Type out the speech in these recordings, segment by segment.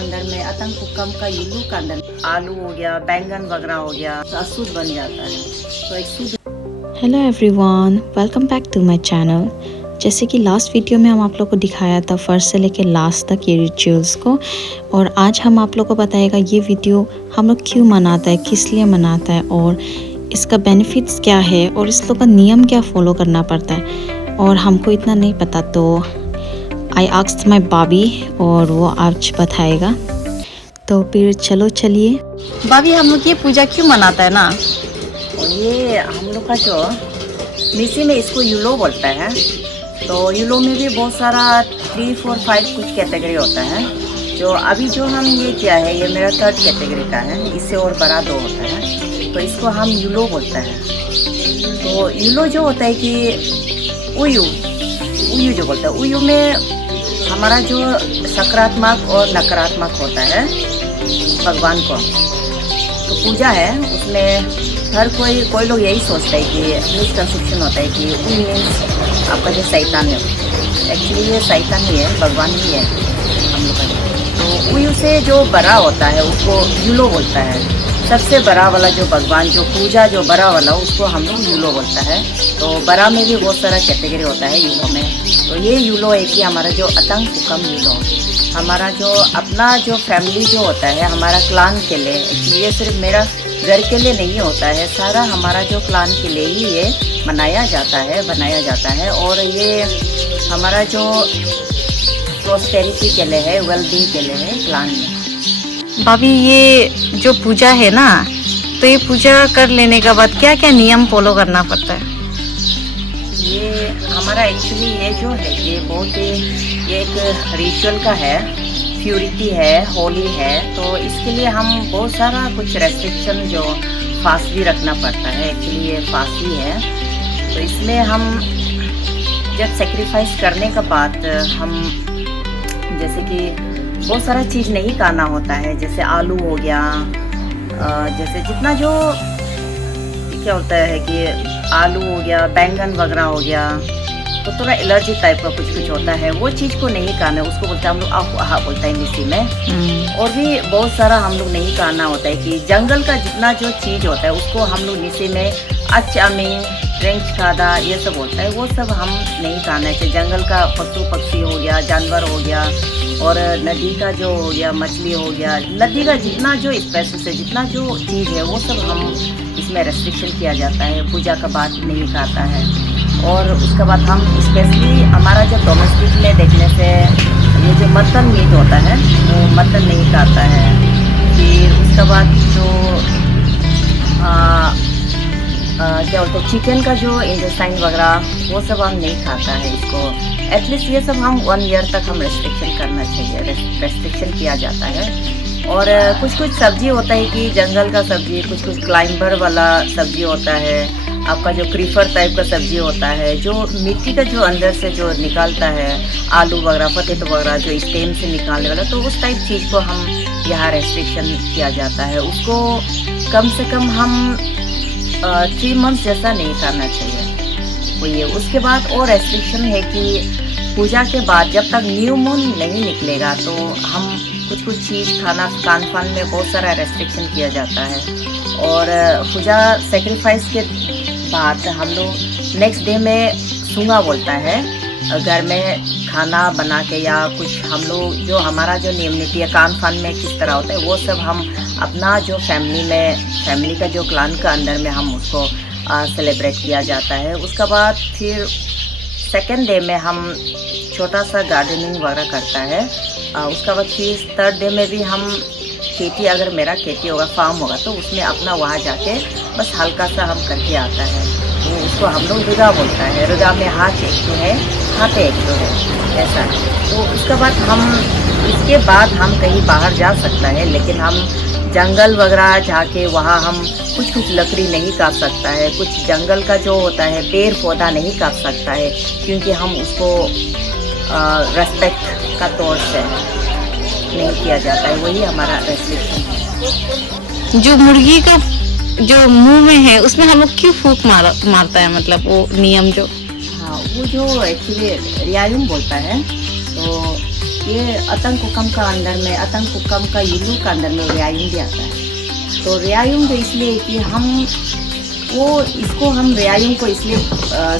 अंदर में अतंग हुक्म का युलू का अंदर आलू हो गया, बैंगन वगैरह हो गया तो अशुद्ध बन जाता है। तो एक शुद्ध। Hello everyone, welcome back to my channel. जैसे कि लास्ट वीडियो में हम आप लोग को दिखाया था फर्स्ट से लेकर लास्ट तक ये रिचुअल्स को, और आज हम आप लोग को बताएगा ये वीडियो हम लोग क्यों मनाता है, किस लिए मनाता है और इसका बेनिफिट्स क्या है और इस लोग का नियम क्या फॉलो करना पड़ता है। और हमको इतना नहीं पता तो आई आस्क्ड माय भाभी और वो आज बताएगा। तो फिर चलिए भाभी, हम लोग ये पूजा क्यों मनाता है ना। और ये हम लोग का जो मिसी में इसको यूलो बोलता है। तो यूलो में भी बहुत सारा 3, 4, 5 कुछ कैटेगरी होता है। जो अभी जो हम ये किया है ये मेरा 3rd कैटेगरी का है, इससे और बड़ा 2 होता है। तो इसको हम यूलो बोलता है। तो यूलो जो होता है कि उयू जो बोलता है, उयू में हमारा जो सकारात्मक और नकारात्मक होता है भगवान को तो पूजा है, उसमें हर कोई लोग यही सोचता है कि मिसकंसेप्शन होता है कि उन मीन्स आपका जो शैतान है। एक्चुअली ये शैतान ही है, भगवान ही है हम लोग का। तो उयू से जो बड़ा होता है उसको यूलो बोलता है। सबसे बड़ा वाला जो भगवान जो पूजा जो बड़ा वाला उसको हम लोग यूलो बोलता है। तो बड़ा में भी बहुत सारा कैटेगरी होता है यूलो में। तो ये यूलो है कि हमारा जो अतंग हुक्म यूलो, हमारा जो अपना जो फैमिली जो होता है हमारा क्लान के लिए, ये सिर्फ मेरा घर के लिए नहीं होता है, सारा हमारा जो क्लान के लिए ही ये बनाया जाता है। और ये हमारा जो प्रोस्पेरिटी के लिए है, वेलबींग के लिए है क्लान में। भाभी ये जो पूजा है ना, तो ये पूजा कर लेने के बाद क्या क्या नियम फॉलो करना पड़ता है। ये हमारा एक्चुअली ये जो है ये बहुत ही ये एक रिचुअल का है, प्यूरिटी है, होली है। तो इसके लिए हम बहुत सारा कुछ रेस्ट्रिक्शन जो फास्ट भी रखना पड़ता है। एक्चुअली ये फास्ट ही है। तो इसमें हम जब सेक्रीफाइस करने के बाद हम जैसे कि बहुत सारा चीज़ नहीं खाना होता है, जैसे आलू हो गया, जैसे जितना जो क्या होता है कि आलू हो गया, बैंगन वगैरह हो गया, तो थोड़ा एलर्जी टाइप का कुछ होता है, वो चीज़ को नहीं खाना है। उसको बोलते हैं हम लोग आहा बोलता है मिसी में। और भी बहुत सारा हम लोग नहीं खाना होता है कि जंगल का जितना जो चीज़ होता है उसको हम लोग मिसी में अचामिंग, रेंच खादा ये सब होता है, वो सब हम नहीं खाना है। जंगल का पशु पक्षी हो गया, जानवर हो गया, और नदी का जो हो गया, मछली हो गया, नदी का जितना जो स्पेसिस है, जितना जो चीज़ है वो सब हम इसमें रेस्ट्रिक्शन किया जाता है। पूजा का बाद नहीं खाता है। और उसके बाद हम स्पेशली हमारा जो डोमेस्टिक में देखने से ये जो मटन मीट होता है वो मटन नहीं खाता है। फिर उसके बाद जो क्या बोलते हैं चिकन का जो इंटेस्टाइन वगैरह वो सब हम नहीं खाता है इसको। एटलीस्ट ये सब हम 1 ईयर तक हम रेस्ट्रिक्शन करना चाहिए, रेस्ट्रिक्शन किया जाता है। और कुछ सब्जी होता है कि जंगल का सब्जी, कुछ क्लाइंबर वाला सब्जी होता है, आपका जो क्रीफर टाइप का सब्जी होता है, जो मिट्टी का जो अंदर से जो निकालता है, आलू वगैरह, पटेटो वगैरह जो स्टेम से निकालने वाला, तो उस टाइप चीज़ को हम यहाँ रेस्ट्रिक्शन किया जाता है। उसको कम से कम हम 3 मंथ्स जैसा नहीं करना चाहिए वो ये। उसके बाद और रेस्ट्रिक्शन है कि पूजा के बाद जब तक न्यू मून नहीं निकलेगा तो हम कुछ चीज़ खाना खान पान में बहुत सारा रेस्ट्रिक्शन किया जाता है। और पूजा सेक्रीफाइस के बाद हम लोग नेक्स्ट डे में सूंगा बोलता है, घर में खाना बना के या कुछ हम लोग जो हमारा जो नियम नीति है कान फान में किस तरह होता है वो सब हम अपना जो फैमिली का जो क्लान का अंदर में हम उसको सेलिब्रेट किया जाता है। उसके बाद फिर 2nd डे में हम छोटा सा गार्डनिंग वगैरह करता है। उसके बाद फिर 3rd डे में भी हम खेती, अगर मेरा खेती होगा, फार्म होगा, तो उसमें अपना वहाँ जाके बस हल्का सा हम करके आता है। तो उसको हम लोग रुदा बोलता है। रुदा में हाथ एक तो है, हाथे एक तो है, ऐसा। तो उसके बाद हम कहीं बाहर जा सकता है, लेकिन हम जंगल वगैरह जाके वहाँ हम कुछ लकड़ी नहीं काट सकता है, कुछ जंगल का जो होता है पेड़ पौधा नहीं काट सकता है, क्योंकि हम उसको रेस्पेक्ट का तौर से नहीं किया जाता है। वही हमारा रेस्ट्रिक्शन है। जो मुर्गी का जो मुंह में है उसमें हम लोग क्यों फूंक मारता है, मतलब वो नियम जो। हाँ, वो जो एक्चुअली रियायुम बोलता है। तो ये अतंकुकम का अंदर में, अतंकुकम का युलू का अंदर में रियायुंग भी आता है। तो रियायुंग इसलिए कि हम रियायुंग को इसलिए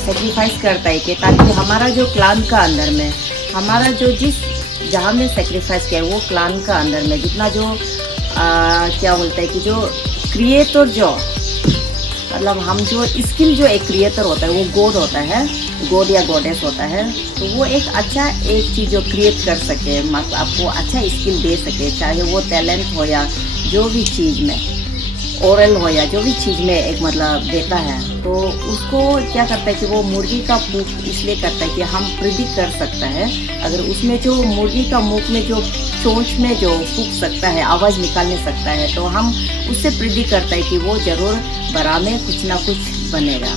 सेक्रीफाइस करता है कि ताकि हमारा जो क्लान का अंदर में, हमारा जो जहाँ में सेक्रीफाइस किया वो क्लान का अंदर में जितना जो क्या बोलते हैं कि जो क्रिएटर जो मतलब हम जो स्किल जो एक क्रिएटर होता है वो गॉड होता है, गॉड या गॉडेस होता है। तो वो एक अच्छा एक चीज़ जो क्रिएट कर सके, मतलब आपको अच्छा स्किल दे सके, चाहे वो टैलेंट हो या जो भी चीज़ में, ओरल हो या जो भी चीज़ में एक मतलब देता है। तो उसको क्या करता है कि वो मुर्गी का मुख इसलिए करता है कि हम प्रिडिक्ट कर सकता है, अगर उसमें जो मुर्गी का मुख में जो चोंच में जो फूंक सकता है, आवाज़ निकालने सकता है, तो हम उससे प्रिडिक्ट करता है कि वो ज़रूर बड़ा में कुछ ना कुछ बनेगा,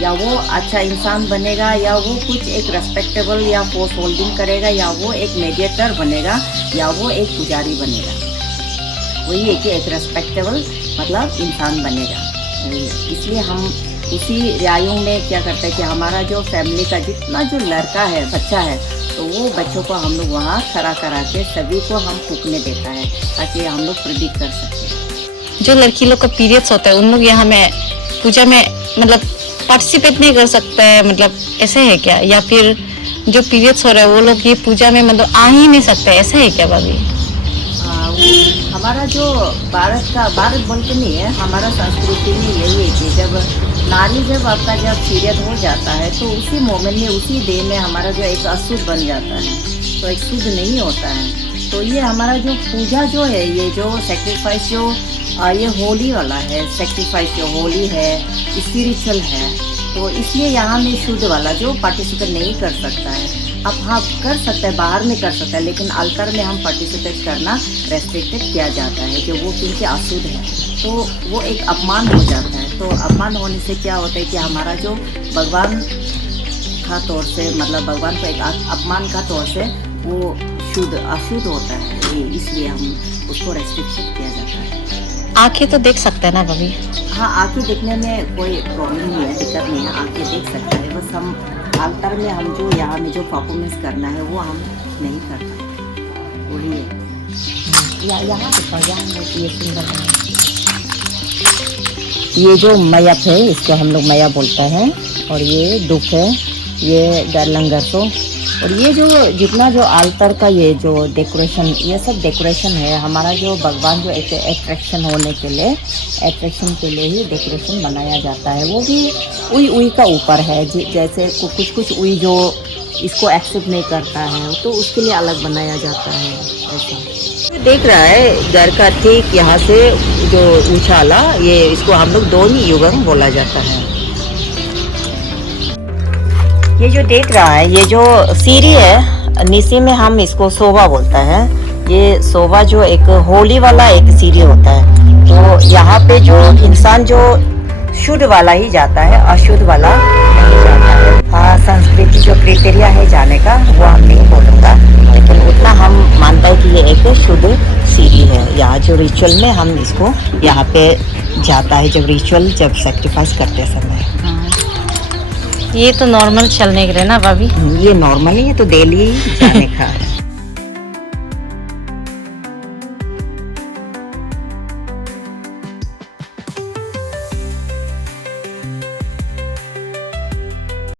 या वो अच्छा इंसान बनेगा, या वो कुछ एक रेस्पेक्टेबल या पोस्ट होल्डिंग करेगा, या वो एक मीडिएटर बनेगा, या वो एक पुजारी बनेगा। वही है कि एक रेस्पेक्टेबल मतलब इंसान बनेगा। इसलिए हम उसी रियायुंग में क्या करते हैं कि हमारा जो फैमिली का जितना जो लड़का है, बच्चा है, तो वो बच्चों को हम लोग वहाँ खड़ा करा के सभी को हम फूकने देता है ताकि हम लोग प्रिडिक्ट कर सकें। जो लड़की लोग का पीरियड्स होता है उन लोग यहाँ में पूजा में मतलब पार्टिसिपेट नहीं कर सकते हैं, मतलब ऐसे है क्या? या फिर जो पीरियड्स हो रहे हैं वो लोग ये पूजा में मतलब आ ही नहीं सकते, ऐसे है क्या भाभी? हमारा जो भारत बोल के नहीं है, हमारा संस्कृति में यही है कि जब नारी जब पीरियड हो जाता है तो उसी मोमेंट में, उसी डे में हमारा जो एक अशुद्ध बन जाता है, तो एक शुद्ध नहीं होता है। तो ये हमारा जो पूजा जो है, ये जो सेक्रीफाइस जो ये होली वाला है, सेक्रीफाइस जो होली है, स्पिरिचुअल है, तो इसलिए यहाँ में शुद्ध वाला जो पार्टिसिपेट नहीं कर सकता है। अब हाँ कर सकते हैं, बाहर में कर सकता है, लेकिन अल्टर में हम पार्टिसिपेट करना रेस्ट्रिक्टेड किया जाता है कि वो क्योंकि अशुद्ध है, तो वो एक अपमान हो जाता है। तो अपमान होने से क्या होता है कि हमारा जो भगवान का तौर से, मतलब भगवान को एक अपमान का तौर से वो अशुद्ध होता है, इसलिए हम उसको रेस्ट्रिक्शन किया जाता है। आंखें तो देख सकते हैं ना भाभी? हाँ, आंखें देखने में कोई प्रॉब्लम नहीं है, दिक्कत नहीं है, आंखें देख सकते हैं। बस हम अल्टर में हम जो यहाँ में जो परफॉर्मेंस करना है वो हम नहीं कर पाते, वही है। यहाँ ये सुंदर है, ये जो मैप है इसको हम लोग मैया बोलते हैं, और ये दुख है, ये लंगर तो, और ये जो जितना जो अल्टर का ये जो डेकोरेशन, ये सब डेकोरेशन है हमारा जो भगवान जो एक अट्रैक्शन होने के लिए, अट्रैक्शन के लिए ही डेकोरेशन बनाया जाता है। वो भी उई का ऊपर है, जैसे कुछ उई जो इसको एक्सेप्ट नहीं करता है तो उसके लिए अलग बनाया जाता है। ऐसा देख रहा है घर का ठीक यहाँ से जो उछाला, ये इसको हम लोग दोनी युगम बोला जाता है। ये जो देख रहा है, ये जो सीढ़ी है, नीचे में हम इसको शोभा बोलता है। ये शोभा जो एक होली वाला एक सीढ़ी होता है, तो यहाँ पे जो इंसान जो शुद्ध वाला ही जाता है, अशुद्ध वाला नहीं जाता है। हाँ, संस्कृति जो क्राइटेरिया है जाने का वो हम नहीं बोलूँगा, लेकिन उतना हम मानता है कि ये एक शुद्ध सीढ़ी है। यहाँ जो रिचुअल में हम इसको यहाँ पे जाता है, जब रिचुअल जब सेक्रीफाइस करते समय। ये तो नॉर्मल चलने के लिए ना भाभी? ये नॉर्मल ही है, तो डेली जाने का